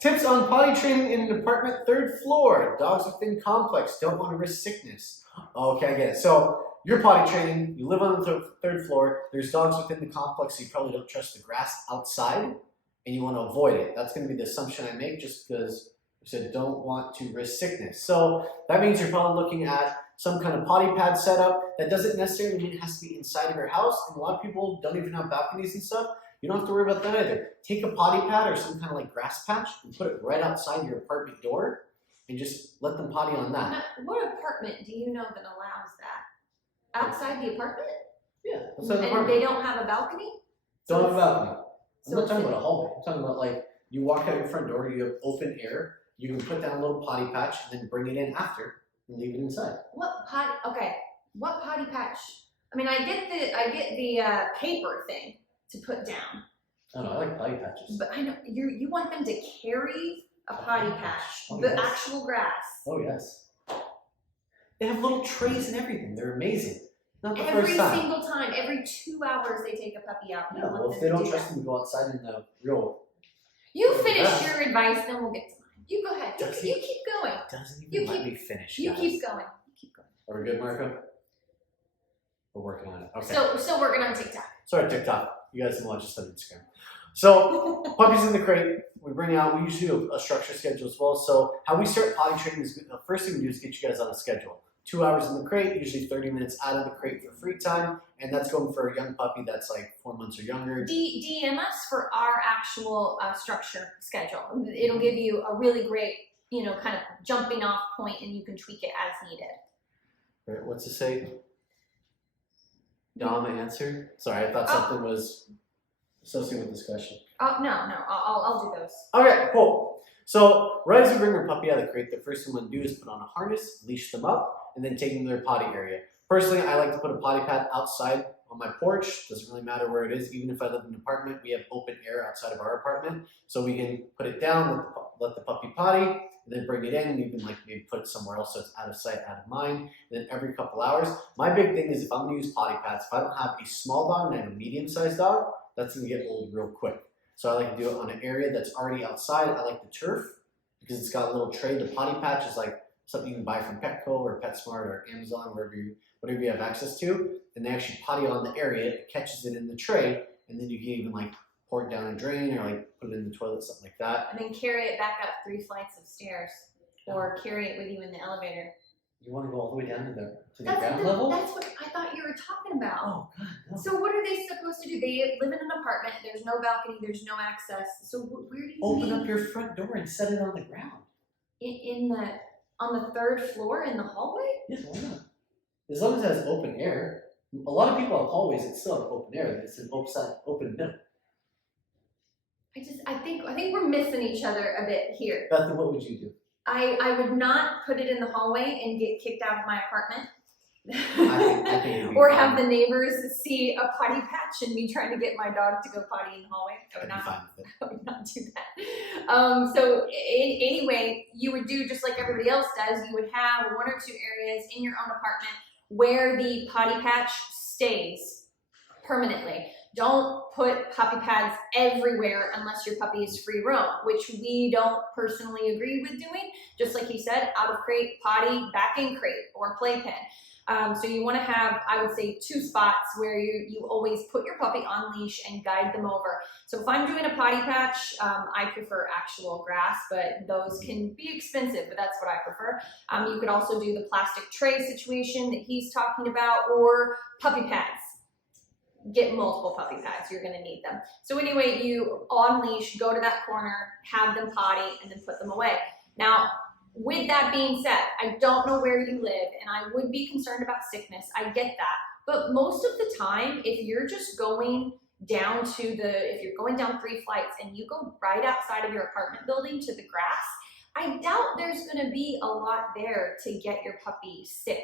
Tips on potty training in an apartment third floor. Dogs within complex don't want to risk sickness. Okay, I get it. So you're potty training, you live on the third floor, there's dogs within the complex, so you probably don't trust the grass outside, and you want to avoid it. That's going to be the assumption I make just because I said don't want to risk sickness. So that means you're probably looking at some kind of potty pad setup. That doesn't necessarily mean it has to be inside of your house, and a lot of people don't even have balconies and stuff. You don't have to worry about that either. Take a potty pad or some kind of like grass patch and put it right outside your apartment door and just let them potty on that. Now, what apartment do you know that allows that? Outside the apartment? Yeah, outside the and apartment. They don't have a balcony? Don't have a balcony. I'm So not talking about a hallway. I'm talking about like you walk out your front door, you have open air, you can put down a little potty patch and then bring it in after and leave it inside. What potty patch? I mean, I get the paper thing to put down. I don't know, I like potty patches. But I know you want them to carry a potty patch, Oh, the yes. actual grass. Oh yes. They have little trays and everything. They're amazing. Not the Every first time. single time, every 2 hours they take a puppy out. Yeah, well, if they don't trust them to go outside in the real. You finish grass. your advice, then we'll get to mine. You go ahead. You keep going. Doesn't even You let keep- me finish. You guys. keep going. You keep going. Are we good, Marco? We're working on it. Okay. So working on TikTok. Sorry, TikTok. You guys can watch us on Instagram. So, puppies in the crate, we bring out, we usually do a structured schedule as well. So, how we start potty training is the first thing we do is get you guys on a schedule. 2 hours in the crate, usually 30 minutes out of the crate for free time. And that's going for a young puppy that's like 4 months or younger. DM us for our actual structure schedule. It'll give you a really great, kind of jumping off point, and you can tweak it as needed. Right, what's it say? Dom answer? Sorry, I thought something was associated with this question. Oh, no, I'll do those. Okay, cool. So, right as we bring our puppy out of the crate, the first thing we want to do is put on a harness, leash them up, and then take them to their potty area. Personally, I like to put a potty pad outside on my porch. Doesn't really matter where it is. Even if I live in an apartment, we have open air outside of our apartment. So we can put it down, let the puppy potty, and then bring it in, and you can like maybe put it somewhere else so it's out of sight, out of mind. And then every couple hours. My big thing is if I'm going to use potty pads, if I don't have a small dog and I have a medium-sized dog, that's going to get old real quick. So I like to do it on an area that's already outside. I like the turf because it's got a little tray. The potty patch is like something you can buy from Petco or PetSmart or Amazon, whatever you have access to. And they actually potty on the area, it catches it in the tray, and then you can even like pour it down a drain or like put it in the toilet, something like that. And then carry it back up 3 flights of stairs, or carry it with you in the elevator. You want to go all the way down to the That's ground level? That's what I thought you were talking about. Oh God, no. So what are they supposed to do? They live in an apartment. There's no balcony. There's no access. So where do you Open up your front door and set it on the ground. On the 3rd floor in the hallway? Yes, why not? As long as it has open air. A lot of people have hallways that still have open air. It's an open middle. I think we're missing each other a bit here. Bethany, what would you do? I would not put it in the hallway and get kicked out of my apartment. I think it'd be Or fine. have the neighbors see a potty patch and me trying to get my dog to go potty in the hallway. I would I'd be fine with it. I would not do that. So anyway, you would do just like everybody else does. You would have 1 or 2 areas in your own apartment where the potty patch stays permanently. Don't put puppy pads everywhere unless your puppy is free roam, which we don't personally agree with doing. Just like you said, out of crate, potty, back in crate, or playpen. So you want to have, I would say, 2 spots where you always put your puppy on leash and guide them over. So if I'm doing a potty patch, I prefer actual grass, but those can be expensive, but that's what I prefer. You could also do the plastic tray situation that he's talking about, or puppy pads. Get multiple puppy pads, you're gonna need them. So anyway, you on leash, go to that corner, have them potty, and then put them away. Now, with that being said, I don't know where you live, and I would be concerned about sickness. I get that. But most of the time, if you're just going down if you're going down 3 flights and you go right outside of your apartment building to the grass, I doubt there's gonna be a lot there to get your puppy sick.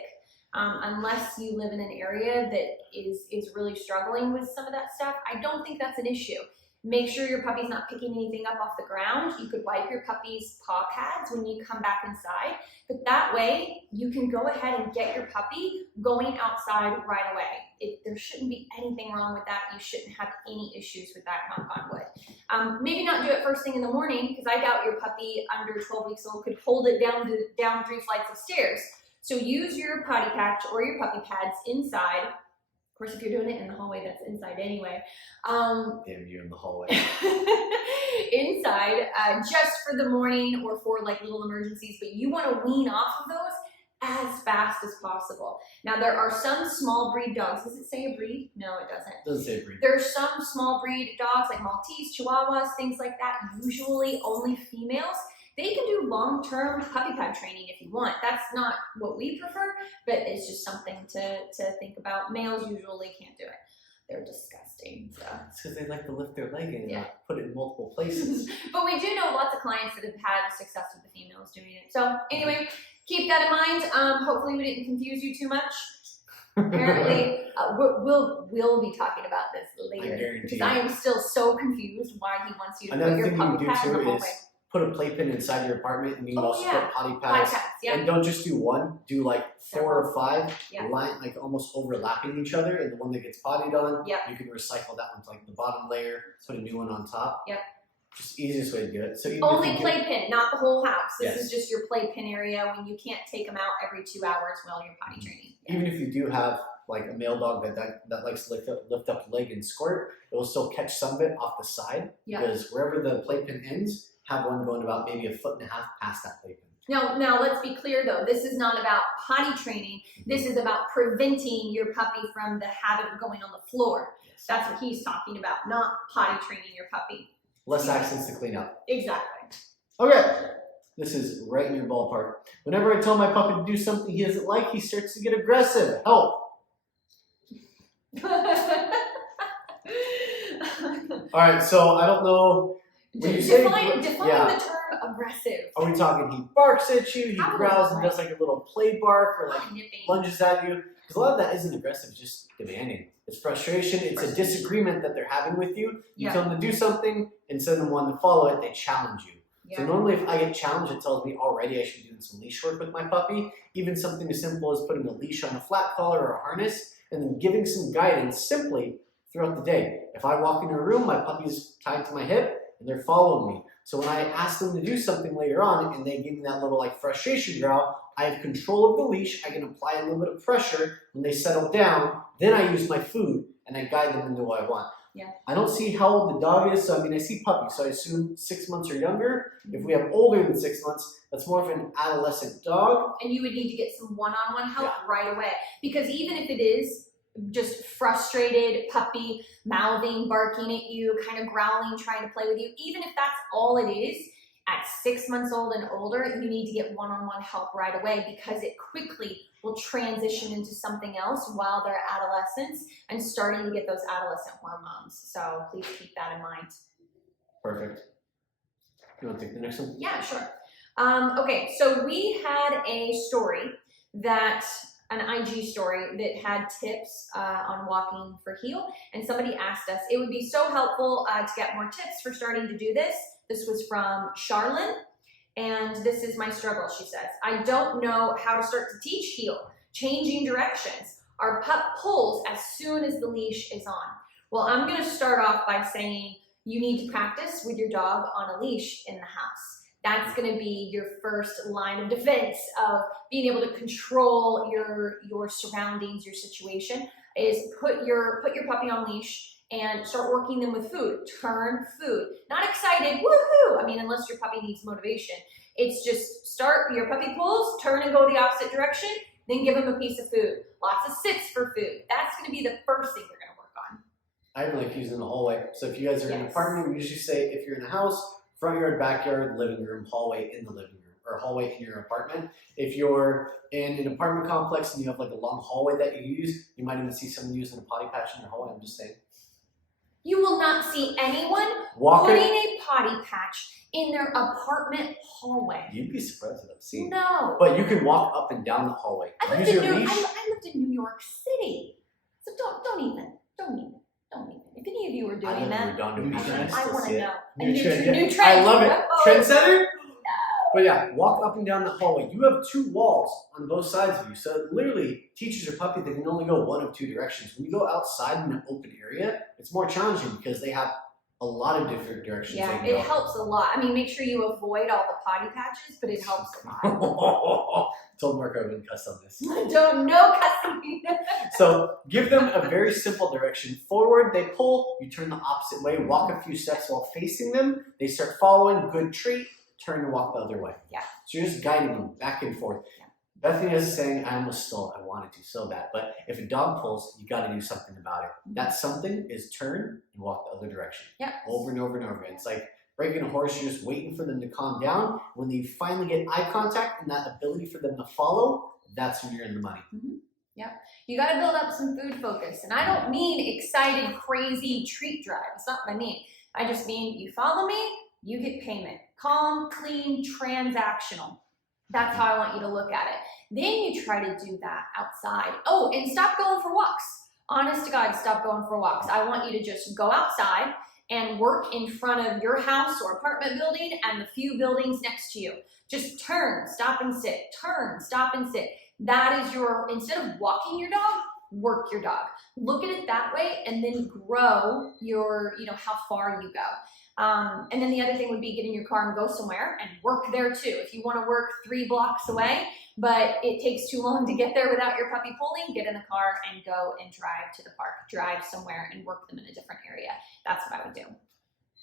Unless you live in an area that is really struggling with some of that stuff. I don't think that's an issue. Make sure your puppy's not picking anything up off the ground. You could wipe your puppy's paw pads when you come back inside, but that way you can go ahead and get your puppy going outside right away. there shouldn't be anything wrong with that. You shouldn't have any issues with that, knock on wood. Maybe not do it first thing in the morning, because I doubt your puppy under 12 weeks old could hold it down 3 flights of stairs. So use your potty patch or your puppy pads inside. Of course, if you're doing it in the hallway, that's inside anyway. Damn you in the hallway. Inside, just for the morning or for like little emergencies, but you want to wean off of those as fast as possible. Now, there are some small breed dogs. Does it say a breed? No, it doesn't. It doesn't say breed. There's some small breed dogs like Maltese, Chihuahuas, things like that, usually only females. They can do long-term puppy pad training if you want. That's not what we prefer, but it's just something to think about. Males usually can't do it. They're disgusting. So. It's because they like to lift their leg and put it in multiple places. But we do know lots of clients that have had success with the females doing it. So anyway, keep that in mind. Hopefully we didn't confuse you too much. Apparently, we'll be talking about this later. I guarantee because I am still so confused why he wants you to Another put your thing puppy you do pad in the too hallway. is put a playpen inside your apartment, and you can also put potty pads. And don't just do one, do like 4 or 5, like almost overlapping each other, and the one that gets pottied on, you can recycle that one to like the bottom layer, put a new one on top. Just easiest way to do it. So even only playpen, not the whole house. This Yes. is just your playpen area when you can't take them out every 2 hours while you're potty training. Even if you do have like a male dog that likes to lift up the leg and squirt, it will still catch some of it off the side because wherever the playpen ends, have one going about maybe 1.5 feet past that playpen. Now let's be clear though, this is not about potty training. This is about preventing your puppy from the habit of going on the floor. Yes. That's what he's talking about, not potty training your puppy. Less accidents to clean up. Exactly. Okay, this is right in your ballpark. Whenever I tell my puppy to do something he doesn't like, he starts to get aggressive. Help. All right, so I don't know. Define the term aggressive. Are we talking he barks at you, he growls and right. does like a little play bark, or like Nipping. lunges at you? Because a lot of that isn't aggressive, it's just demanding. It's frustration, it's a disagreement that they're having with you. You tell them to do something, instead of wanting to follow it, they challenge you. So normally if I get challenged, it tells me already I should be doing some leash work with my puppy. Even something as simple as putting a leash on a flat collar or a harness, and then giving some guidance simply throughout the day. If I walk into a room, my puppy's tied to my hip, and they're following me. So when I ask them to do something later on, and they give me that little like frustration growl, I have control of the leash, I can apply a little bit of pressure. When they settle down, then I use my food, and I guide them into what I want. I don't see how old the dog is, so I mean, I see puppies, so I assume 6 months or younger. If we have older than 6 months, that's more of an adolescent dog. And you would need to get some one-on-one help right away. Because even if it is just frustrated puppy, mouthing, barking at you, kind of growling, trying to play with you, even if that's all it is, at 6 months old and older, you need to get one-on-one help right away because it quickly will transition into something else while they're adolescents and starting to get those adolescent hormones. So please keep that in mind. Perfect. You want to take the next one? Yeah, sure. Okay, so we had a story an IG story that had tips on walking for heel, and somebody asked us, it would be so helpful to get more tips for starting to do this. This was from Charlene, and this is my struggle, she says. I don't know how to start to teach heel, changing directions. Our pup pulls as soon as the leash is on. Well, I'm gonna start off by saying you need to practice with your dog on a leash in the house. That's going to be your first line of defense of being able to control your surroundings, your situation, is put your puppy on leash and start working them with food. Turn food. Not excited, woohoo! I mean, unless your puppy needs motivation. It's just start, your puppy pulls, turn and go the opposite direction, then give them a piece of food. Lots of sits for food. That's going to be the first thing you're going to work on. I really use in the hallway. So if you guys are in an apartment, we usually say if you're in a house, front yard, backyard, living room, hallway in the living room, or hallway in your apartment. If you're in an apartment complex and you have like a long hallway that you use, you might even see someone using a potty patch in their hallway. I'm just saying. You will not see anyone putting a potty patch in their apartment hallway. You'd be surprised what I've seen. No. But you can walk up and down the hallway. I lived in New York City. So don't even. If any of you were doing that, I want to know. I love it. Trendsetter? But yeah, walk up and down the hallway. You have 2 walls on both sides of you. So it literally teaches your puppy they can only go one of 2 directions. When you go outside in an open area, it's more challenging because they have a lot of different directions. Yeah, it helps a lot. I mean, make sure you avoid all the potty patches, but it helps a lot. Told Marco I wouldn't cuss on this. Don't know cussing. So give them a very simple direction. Forward, they pull, you turn the opposite way, walk a few steps while facing them. They start following, good treat, turn and walk the other way. Yeah. So you're just guiding them back and forth. Yeah. Bethany is saying, I almost stole it. I wanted to so bad. But if a dog pulls, you got to do something about it. That something is turn and walk the other direction. Yeah. Over and over and over again. It's like breaking a horse. You're just waiting for them to calm down. When you finally get eye contact and that ability for them to follow, that's when you're in the money. Mm-hmm. Yeah. You got to build up some food focus. And I don't mean excited, crazy treat drive. That's not what I mean. I just mean you follow me, you get payment. Calm, clean, transactional. That's how I want you to look at it. Then you try to do that outside. Oh, and stop going for walks. Honest to God, stop going for walks. I want you to just go outside and work in front of your house or apartment building and the few buildings next to you. Just turn, stop and sit. Turn, stop and sit. That is your, instead of walking your dog, work your dog. Look at it that way and then grow your, how far you go. And then the other thing would be get in your car and go somewhere and work there too. If you want to work 3 blocks away, but it takes too long to get there without your puppy pulling, get in the car and go and drive to the park, drive somewhere and work them in a different area. That's what I would do.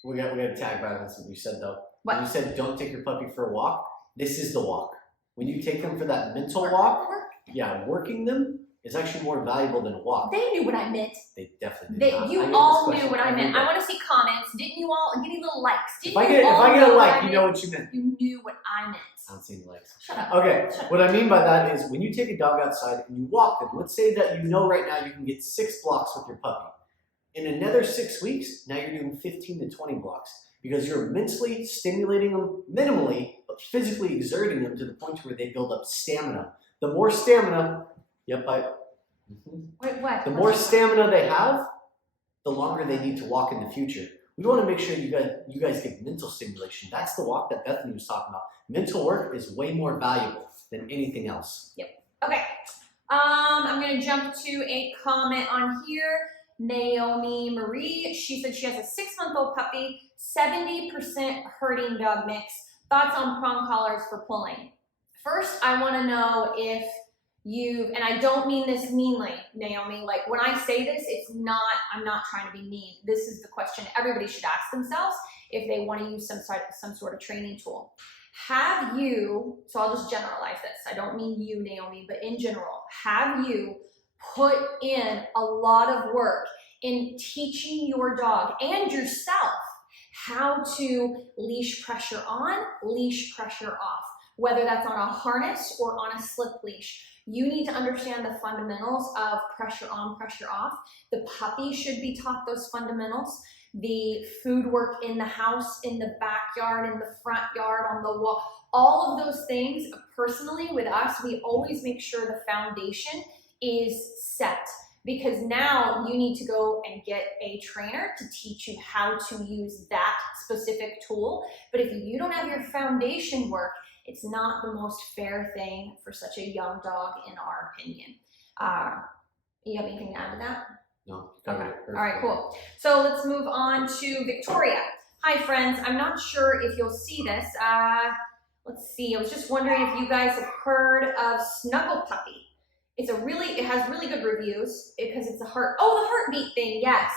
We got a tag by what you said though. What? When you said don't take your puppy for a walk, this is the walk. When you take them for that mental walk, working them is actually more valuable than a walk. They knew what I meant. They definitely did. You all knew what I meant. I want to see comments. Didn't you all? Give me little likes. If I get a like, you know what you meant. You knew what I meant. I don't see any likes. Shut up. Okay, what I mean by that is when you take a dog outside and you walk them, let's say that you know right now you can get 6 blocks with your puppy. In another 6 weeks, now you're doing 15 to 20 blocks because you're mentally stimulating them minimally, but physically exerting them to the point where they build up stamina. The more stamina, Wait, what? The more stamina they have, the longer they need to walk in the future. We want to make sure you guys get mental stimulation. That's the walk that Bethany was talking about. Mental work is way more valuable than anything else. Yep. Okay. I'm going to jump to a comment on here. Naomi Marie, she said she has a 6-month-old puppy, 70% herding dog mix. Thoughts on prong collars for pulling? First, I want to know if and I don't mean this meanly, Naomi, like when I say this, I'm not trying to be mean. This is the question everybody should ask themselves if they want to use some sort of training tool. So I'll just generalize this. I don't mean you, Naomi, but in general, have you put in a lot of work in teaching your dog and yourself how to leash pressure on, leash pressure off, whether that's on a harness or on a slip leash? You need to understand the fundamentals of pressure on, pressure off. The puppy should be taught those fundamentals. The food work in the house, in the backyard, in the front yard, on the wall, all of those things. Personally, with us, we always make sure the foundation is set because now you need to go and get a trainer to teach you how to use that specific tool. But if you don't have your foundation work, it's not the most fair thing for such a young dog, in our opinion. You have anything to add to that? No. Okay. All right, cool. So let's move on to Victoria. Hi, friends. I'm not sure if you'll see this. Let's see. I was just wondering if you guys have heard of Snuggle Puppy. It has really good reviews because it's the heartbeat thing. Yes.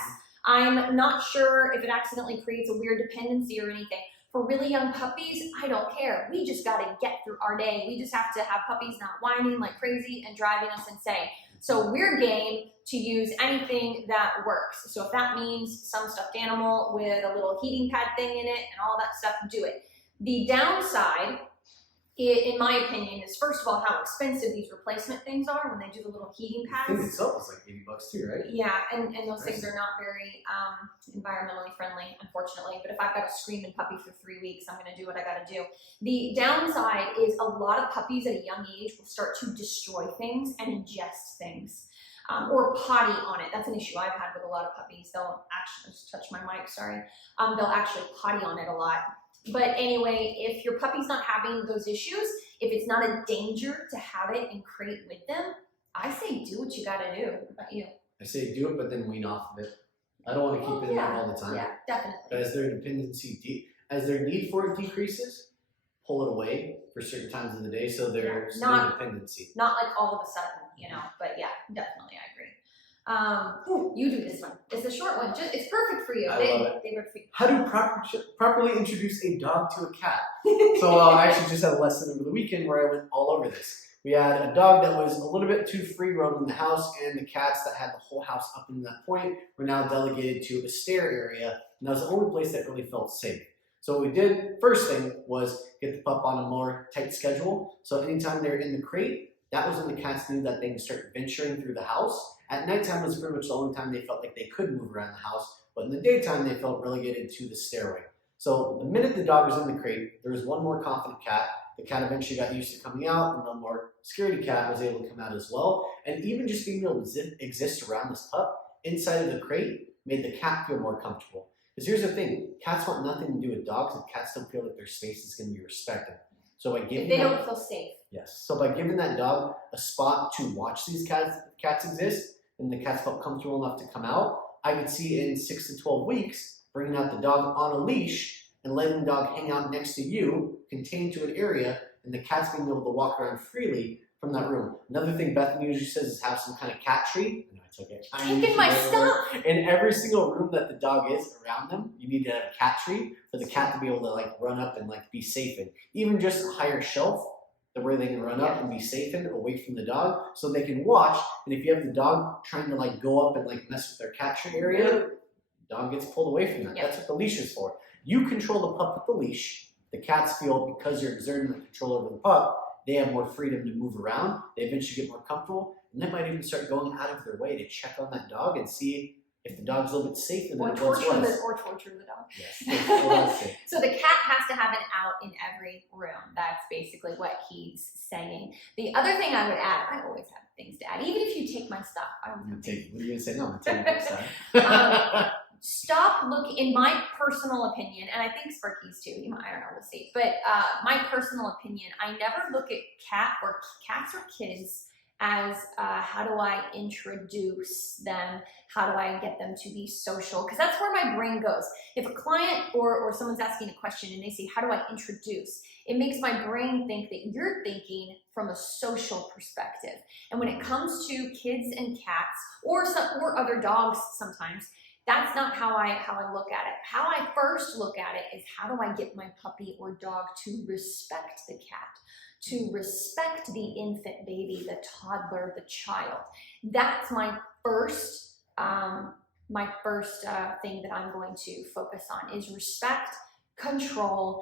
I'm not sure if it accidentally creates a weird dependency or anything. For really young puppies, I don't care. We just got to get through our day. We just have to have puppies not whining like crazy and driving us insane. So we're game to use anything that works. So if that means some stuffed animal with a little heating pad thing in it and all that stuff, do it. The downside, in my opinion, is first of all how expensive these replacement things are when they do the little heating pads. I think itself is like $80 too, right? Yeah, and those things are not very environmentally friendly, unfortunately. But if I've got a screaming puppy for 3 weeks, I'm going to do what I got to do. The downside is a lot of puppies at a young age will start to destroy things and ingest things. Or potty on it. That's an issue I've had with a lot of puppies. They'll actually, just touch my mic, sorry. They'll actually potty on it a lot. But anyway, if your puppy's not having those issues, if it's not a danger to have it and crate with them, I say do what you gotta do. What about you? I say do it, but then wean off of it. I don't want to keep it in there all the time. Yeah, definitely. As their as their need for it decreases, pull it away for certain times of the day, so there's no dependency. Not like all of a sudden, you know. But yeah, definitely, I agree. You do this one. It's a short one. It's perfect for you. I love it. They work for you. How to properly introduce a dog to a cat? So I actually just had a lesson over the weekend where I went all over this. We had a dog that was a little bit too free roaming the house, and the cats that had the whole house up to that point were now delegated to a stair area, and that was the only place that really felt safe. So what we did, first thing, was get the pup on a more tight schedule. So anytime they're in the crate, that was when the cats knew that they could start venturing through the house. At nighttime was pretty much the only time they felt like they could move around the house, but in the daytime they felt relegated to the stairway. So the minute the dog was in the crate, there was one more confident cat. The cat eventually got used to coming out, and the more scaredy cat was able to come out as well. And even just being able to exist around this pup inside of the crate made the cat feel more comfortable. Because here's the thing, cats want nothing to do with dogs, and cats don't feel like their space is going to be respected. So by giving they don't feel safe. Yes. So by giving that dog a spot to watch these cats exist, and the cats felt comfortable enough to come out, I could see in 6 to 12 weeks bringing out the dog on a leash and letting the dog hang out next to you, contained to an area, and the cat's being able to walk around freely from that room. Another thing Bethany usually says is have some kind of cat tree. No, it's okay. Taking my stuff. In every single room that the dog is around them, you need to have a cat tree for the cat to be able to like run up and like be safe in. Even just a higher shelf, where they can run up and be safe in, away from the dog, so they can watch. And if you have the dog trying to like go up and like mess with their cat tree area, the dog gets pulled away from that. That's what the leash is for. You control the pup with the leash. The cats feel because you're exerting the control over the pup, they have more freedom to move around. They eventually get more comfortable, and they might even start going out of their way to check on that dog and see if the dog's a little bit safer than it once was. Or torture the dog. Yes. So the cat has to have an out in every room. That's basically what he's saying. The other thing I would add, I always have things to add, even if you take my stuff. What are you going to say? No, I'm going to take your stuff. Stop looking, in my personal opinion, and I think Sparky's too, I don't know, we'll see, but my personal opinion, I never look at cats or kids as how do I introduce them, how do I get them to be social, because that's where my brain goes. If a client or someone's asking a question and they say, how do I introduce, it makes my brain think that you're thinking from a social perspective. And when it comes to kids and cats, or other dogs sometimes, that's not how I look at it. How I first look at it is how do I get my puppy or dog to respect the cat, to respect the infant baby, the toddler, the child. That's my first thing that I'm going to focus on is respect, control.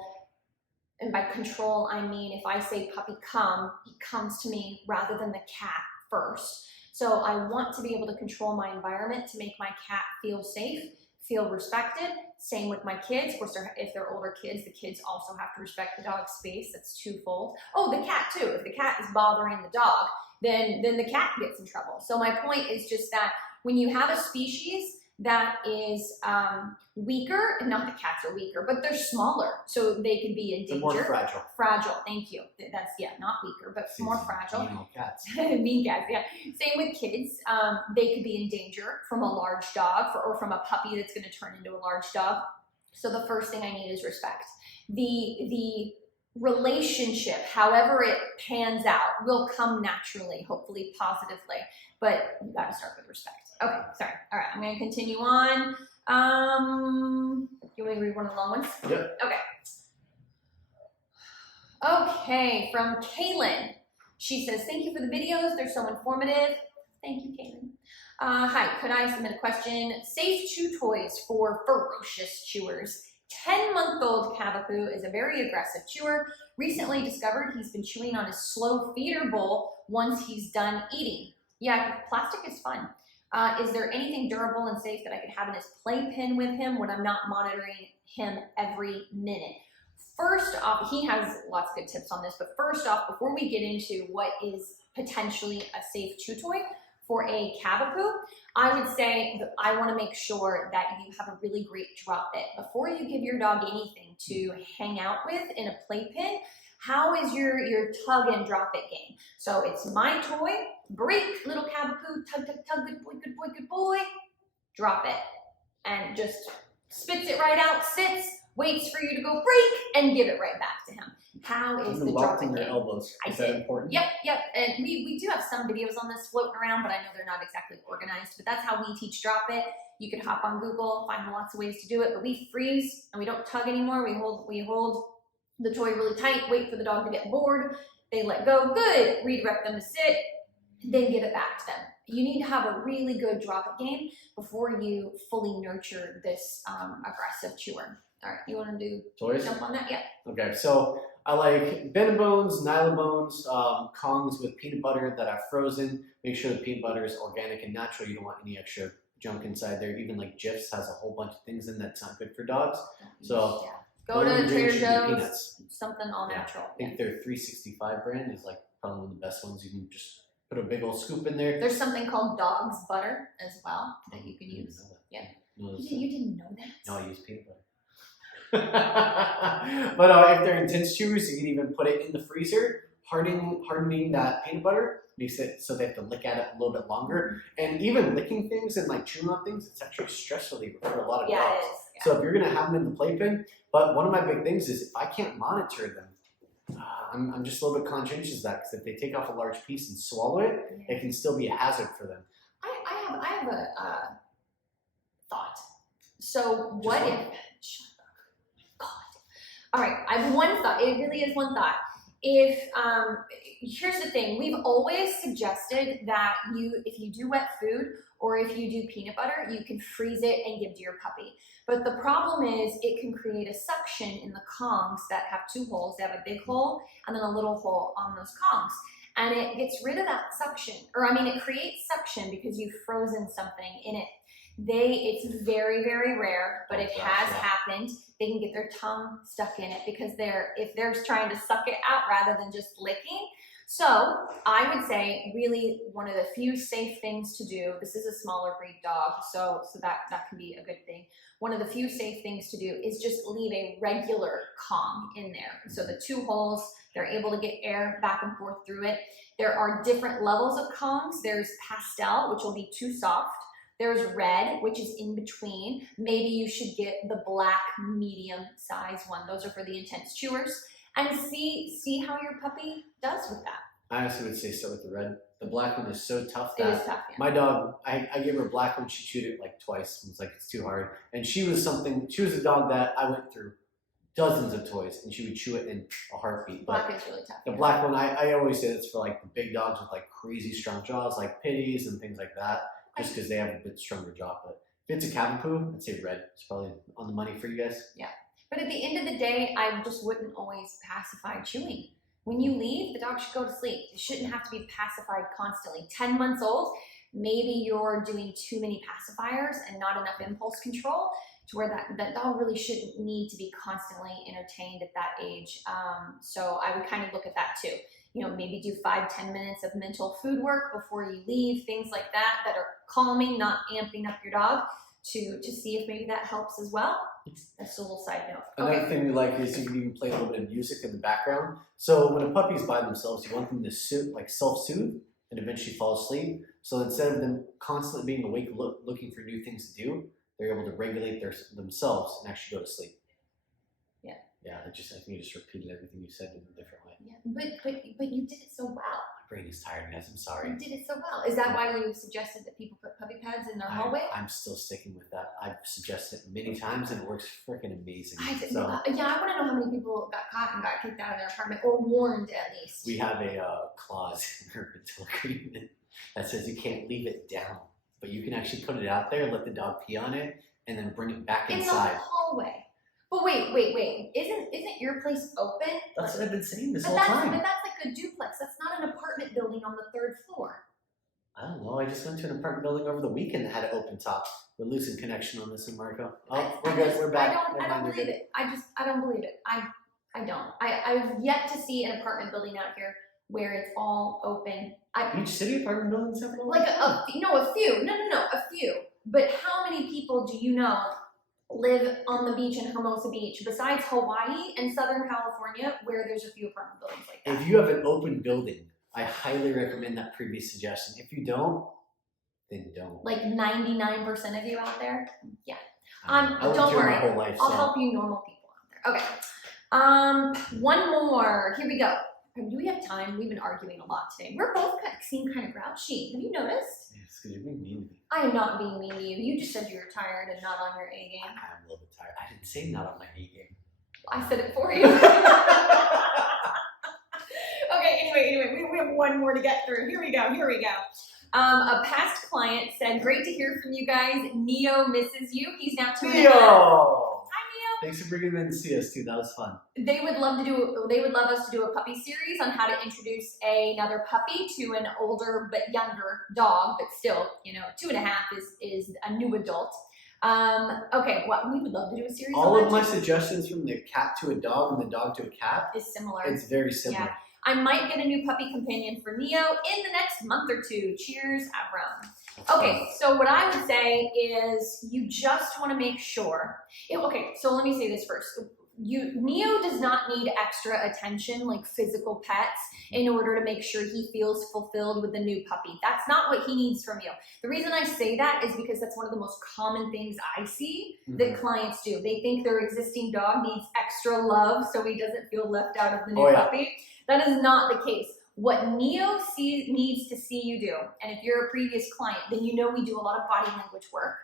And by control, I mean if I say puppy come, he comes to me rather than the cat first. So I want to be able to control my environment to make my cat feel safe, feel respected. Same with my kids. Of course, if they're older kids, the kids also have to respect the dog's space. That's twofold. Oh, the cat too. If the cat is bothering the dog, then the cat gets in trouble. So my point is just that when you have a species that is weaker, and not the cats are weaker, but they're smaller, so they can be in danger. They're more fragile. Fragile, thank you. That's, not weaker, but more fragile. Mean cats. Mean cats, yeah. Same with kids. They could be in danger from a large dog or from a puppy that's going to turn into a large dog. So the first thing I need is respect. The relationship, however it pans out, will come naturally, hopefully positively, but you got to start with respect. Okay, sorry. All right, I'm going to continue on. You want me to read one of the long ones? Yep. Okay, from Kaylin. She says, thank you for the videos. They're so informative. Thank you, Kaylin. Hi, could I submit a question? Safe chew toys for ferocious chewers. 10-month-old Cavapoo is a very aggressive chewer. Recently discovered he's been chewing on his slow feeder bowl once he's done eating. Yeah, plastic is fun. Is there anything durable and safe that I could have in his playpen with him when I'm not monitoring him every minute? First off, he has lots of good tips on this, but first off, before we get into what is potentially a safe chew toy For a Cavapoo, I would say that I want to make sure that you have a really great drop it. Before you give your dog anything to hang out with in a playpen, how is your tug and drop it game? So it's my toy, break, little Cavapoo, tug, tug, tug, good boy, good boy, good boy, drop it. And just spits it right out, sits, waits for you to go break, and give it right back to him. How is the drop it game? Elbows. Is that important? Yep. And we do have some videos on this floating around, but I know they're not exactly organized. But that's how we teach drop it. You can hop on Google, find lots of ways to do it. But we freeze and we don't tug anymore. We hold the toy really tight, wait for the dog to get bored. They let go. Good. Redirect them to sit, then give it back to them. You need to have a really good drop it game before you fully nurture this aggressive chewer. All right, you want to do toys? Jump on that? Yeah. Okay, so I like bend bones, nylon bones, Kongs with peanut butter that I've frozen. Make sure the peanut butter is organic and natural. You don't want any extra junk inside there. Even like Jif's has a whole bunch of things in that's not good for dogs. So go to Trader Joe's, peanuts. Something all natural. I think their 365 brand is like probably one of the best ones. You can just put a big old scoop in there. There's something called dog's butter as well that you can use. Yeah. You didn't know that? No, I use peanut butter. But if they're intense chewers, you can even put it in the freezer, hardening that peanut butter makes it so they have to lick at it a little bit longer. And even licking things and like chewing on things, it's actually stress reliever for a lot of dogs. It is. Yeah. So if you're gonna have them in the playpen, but one of my big things is if I can't monitor them, I'm just a little bit conscientious of that, because if they take off a large piece and swallow it, it can still be a hazard for them. I have a thought. So what if? All right, I have one thought. It really is one thought. If here's the thing, we've always suggested that if you do wet food or if you do peanut butter, you can freeze it and give to your puppy. But the problem is it can create a suction in the Kongs that have two holes. They have a big hole and then a little hole on those Kongs. And it gets rid of that suction, it creates suction because you've frozen something in it. It's very, very rare, but it has happened. They can get their tongue stuck in it because if they're trying to suck it out rather than just licking. So I would say really one of the few safe things to do, this is a smaller breed dog, so that can be a good thing. One of the few safe things to do is just leave a regular Kong in there. So the two holes, they're able to get air back and forth through it. There are different levels of Kongs. There's pastel, which will be too soft. There's red, which is in between. Maybe you should get the black medium size one. Those are for the intense chewers. And see how your puppy does with that. I honestly would say start with the red. The black one is so tough that it is tough, yeah. My dog, I gave her a black one. She chewed it like twice. It was like, it's too hard. And she was a dog that I went through dozens of toys, and she would chew it in a heartbeat. Black is really tough. The black one, I always say that's for like the big dogs with like crazy strong jaws, like pitties and things like that, just because they have a bit stronger jaw. But if it's a Cavapoo, I'd say red. It's probably on the money for you guys. Yeah. But at the end of the day, I just wouldn't always pacify chewing. When you leave, the dog should go to sleep. It shouldn't have to be pacified constantly. 10 months old, maybe you're doing too many pacifiers and not enough impulse control to where that dog really shouldn't need to be constantly entertained at that age. So I would kind of look at that too. Maybe do 5-10 minutes of mental food work before you leave, things like that are calming, not amping up your dog to see if maybe that helps as well. That's a little side note. Another thing we like is you can even play a little bit of music in the background. So when a puppy's by themselves, you want them to self-soothe and eventually fall asleep. So instead of them constantly being awake looking for new things to do, they're able to regulate themselves and actually go to sleep. Yeah. Yeah, I think you just repeated everything you said in a different way. Yeah, but you did it so well. My brain is tired, guys. I'm sorry. You did it so well. Is that why you suggested that people put puppy pads in their hallway? I'm still sticking with that. I've suggested it many times, and it works freaking amazing. I want to know how many people got caught and got kicked out of their apartment, or warned at least. We have a clause in our rental agreement that says you can't leave it down, but you can actually put it out there, let the dog pee on it, and then bring it back inside. In the hallway. But wait. Isn't your place open? That's what I've been saying this whole time. But that's like a duplex. That's not an apartment building on the 3rd floor. I don't know. I just went to an apartment building over the weekend that had an open top. We're losing connection on this one, Marco. Oh, we're good. We're back. I don't believe it. I don't believe it. I don't. I've yet to see an apartment building out here where it's all open. Each city apartment buildings have one? Like a few. No, a few. But how many people do you know live on the beach in Hermosa Beach besides Hawaii and Southern California where there's a few apartment buildings like that? If you have an open building, I highly recommend that previous suggestion. If you don't, then don't. Like 99% of you out there? Yeah. I lived don't here worry. my whole life, I'll so. help you normal people out there. Okay. One more. Here we go. Do we have time? We've been arguing a lot today. We're both seem kind of grouchy. Have you noticed? Yes, because you're being mean to me. I am not being mean to you. You just said you were tired and not on your A game. I'm a little bit tired. I didn't say not on my A game. I said it for you. Okay, anyway, we have one more to get through. Here we go. A past client said, great to hear from you guys. Neo misses you. He's now 2 and a half. Neo! Hi, Neo. Thanks for bringing him in to see us too. That was fun. They would love us to do a puppy series on how to introduce another puppy to an older but younger dog, but still, 2.5 is a new adult. Okay, we would love to do a series All on of that my too. suggestions from the cat to a dog and the dog to a cat, Is similar. it's very similar. Yeah. I might get a new puppy companion for Neo in the next month or two. Cheers, Avram. Okay, so what I would say is you just want to make sure. Okay, so let me say this first. Neo does not need extra attention like physical pets in order to make sure he feels fulfilled with the new puppy. That's not what he needs from you. The reason I say that is because that's one of the most common things I see that clients do. They think their existing dog needs extra love so he doesn't feel left out of the new puppy. That is not the case. What Neo needs to see you do, and if you're a previous client, then you know we do a lot of body language work.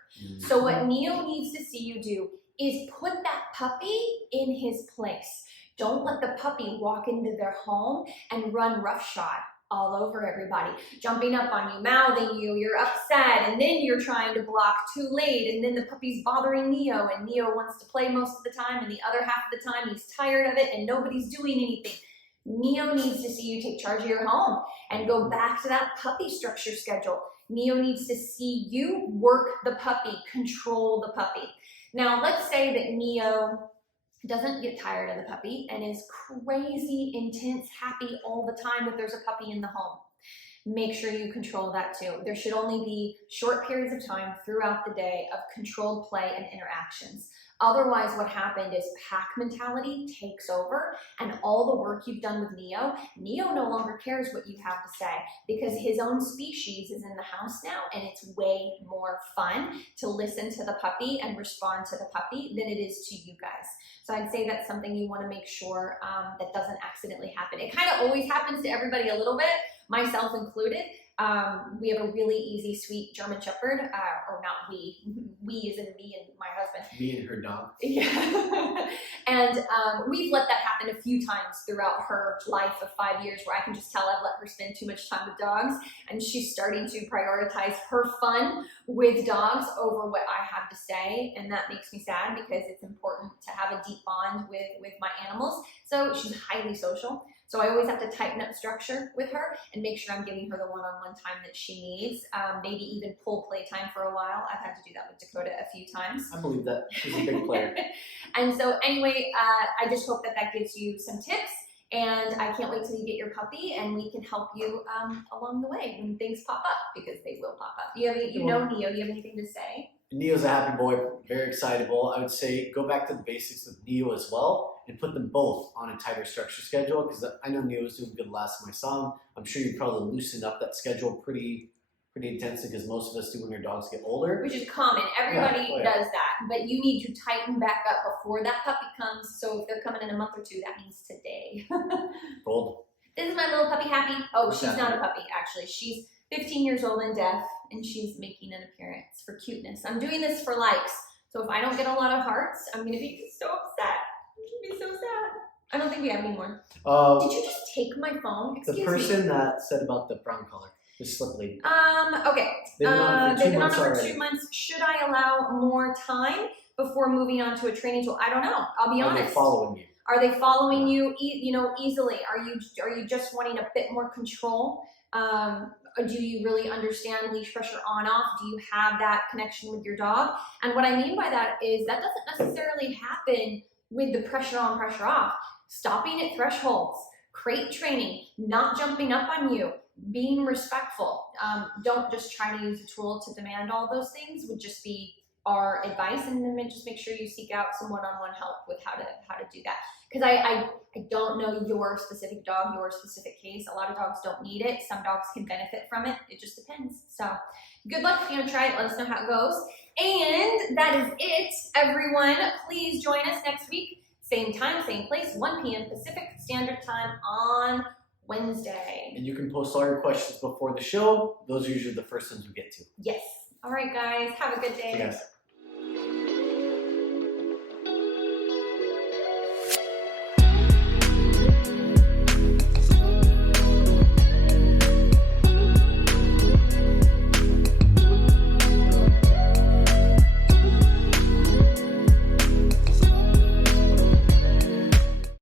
So what Neo needs to see you do is put that puppy in his place. Don't let the puppy walk into their home and run roughshod all over everybody, jumping up on you, mouthing you, you're upset, and then you're trying to block too late, and then the puppy's bothering Neo, and Neo wants to play most of the time, and the other half of the time he's tired of it, and nobody's doing anything. Neo needs to see you take charge of your home and go back to that puppy structure schedule. Neo needs to see you work the puppy, control the puppy. Now, let's say that Neo doesn't get tired of the puppy and is crazy, intense, happy all the time that there's a puppy in the home. Make sure you control that too. There should only be short periods of time throughout the day of controlled play and interactions. Otherwise, what happened is pack mentality takes over, and all the work you've done with Neo no longer cares what you have to say because his own species is in the house now, and it's way more fun to listen to the puppy and respond to the puppy than it is to you guys. So I'd say that's something you want to make sure that doesn't accidentally happen. It kind of always happens to everybody a little bit, myself included. We have a really easy, sweet German Shepherd, or not we as in me and my husband. Me and her dog. Yeah. And we've let that happen a few times throughout her life of 5 years where I can just tell I've let her spend too much time with dogs, and she's starting to prioritize her fun with dogs over what I have to say, and that makes me sad because it's important to have a deep bond with my animals. So she's highly social. So I always have to tighten up structure with her and make sure I'm giving her the one-on-one time that she needs. Maybe even pull playtime for a while. I've had to do that with Dakota a few times. I believe that. She's a big player. And so anyway, I just hope that gives you some tips. And I can't wait till you get your puppy, and we can help you along the way when things pop up, because they will pop up. Neo, do you have anything to say? Neo's a happy boy, very excitable. I would say go back to the basics with Neo as well and put them both on a tighter structure schedule, because I know Neo was doing good last time I saw him. I'm sure you probably loosened up that schedule pretty intensely, because most of us do when our dogs get older. Which is common. Everybody does that. But you need to tighten back up before that puppy comes. So if they're coming in a month or two, that means today. Gold. This is my little puppy, Happy. Oh, she's Happy? not a puppy, actually. She's 15 years old and deaf, and she's making an appearance for cuteness. I'm doing this for likes. So if I don't get a lot of hearts, I'm going to be so upset. I'm going to be so sad. I don't think we have any more. Did you just take my phone? Excuse me. The person that said about the brown color, the slip lady. Okay. They've been on for 2 months for already. 2 months. Should I allow more time before moving on to a training tool? I don't know. I'll be honest. Are they following you? Are they following you, easily? Are you just wanting a bit more control? Do you really understand leash pressure on/off? Do you have that connection with your dog? And what I mean by that is that doesn't necessarily happen with the pressure on, pressure off. Stopping at thresholds, crate training, not jumping up on you, being respectful. Don't just try to use a tool to demand all those things, would just be our advice. And then just make sure you seek out some one-on-one help with how to do that. Because I don't know your specific dog, your specific case. A lot of dogs don't need it. Some dogs can benefit from it. It just depends. So good luck if you're gonna try it. Let us know how it goes. And that is it, everyone. Please join us next week. Same time, same place, 1 p.m. Pacific Standard Time on Wednesday. And you can post all your questions before the show. Those are usually the first ones we get to. Yes. All right, guys. Have a good day. See you guys.